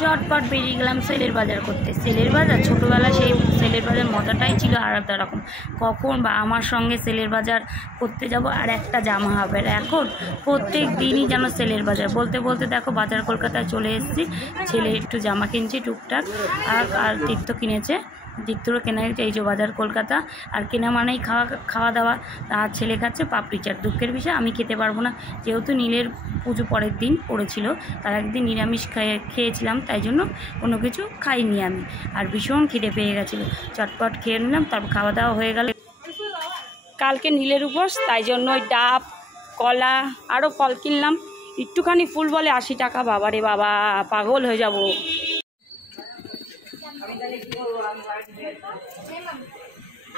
চটপট বেরিয়ে গেলাম সেলের বাজার করতে। সেলের বাজার ছোটোবেলা সেই সেলের বাজার মজাটাই ছিল আলাদা রকম। কখন বা আমার সঙ্গে সেলের বাজার করতে যাব আর একটা জামা হবে। আর এখন প্রত্যেক দিনই যেন সেলের বাজার। বলতে বলতে দেখো বাজার কলকাতায় চলে এসেছি। ছেলে একটু জামা কিনছে টুকটাক, আর তীর্থ কিনেছে, তীর্থরও কেনা গেছে। এই যে বাজার কলকাতা। আর কেনা মানেই খাওয়া দাওয়া। আর ছেলে খাচ্ছে পাপড়ি চাট। দুঃখের বিষয় আমি খেতে পারবো না, যেহেতু নীলের পুজো পরের দিন পড়েছিল, তার একদিন নিরামিষ খেয়েছিলাম, তাই জন্য কোনো কিছু খাইনি আমি। আর ভীষণ খিদে পেয়ে গেছিলো, চটপট খেয়ে নিলাম। তারপর খাওয়া দাওয়া হয়ে গেল। কালকে নীলের উপোস, তাই জন্য ওই ডাব, কলা, আরও ফল কিনলাম। একটুখানি ফুল বলে 80 টাকা। বাবারে বাবা, পাগল হয়ে যাব।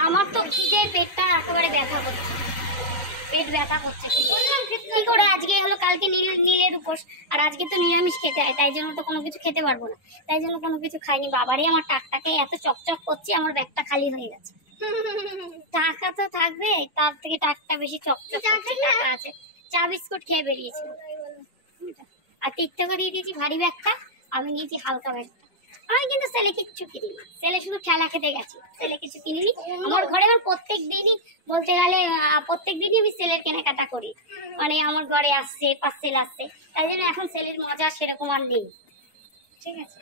আমার তো খিদে পেটটা একেবারে ব্যথা করছে, পেট ব্যথা করছে। কি করে আজকে হলো, কালকে নীলের উপোস, আর আজকে তো নিরামিষ খেতে হয়, তাই জন্য তো কোনো কিছু খেতে পারবো না, তাই জন্য কোনো কিছু খাইনি। বাবারে আমার টাকটাকে এত চকচক করছে, আমার ব্যাগটা খালি হয়ে গেছে। টাকা তো থাকবে, তার থেকে টাকটা বেশি চকচক করছে। টাকা আছে, চা বিস্কুট খেয়ে বেরিয়েছিল। আর তীর্থকে দিয়ে দিয়েছি ভারী ব্যাগটা, আমি নিয়েছি হালকা ব্যাগটা। আমি কিন্তু ছেলে কিচ্ছু কিনিনি, ছেলে শুধু খেলা খেতে গেছে, ছেলে কিছু কিনিনি। আমার ঘরে আমার প্রত্যেক দিনই বলতে গেলে আমি ছেলের কেনাকাটা করি। মানে আমার ঘরে আসছে পার্সেল আসছে, তাই জন্য এখন ছেলের মজা সেরকম আর নেই। ঠিক আছে।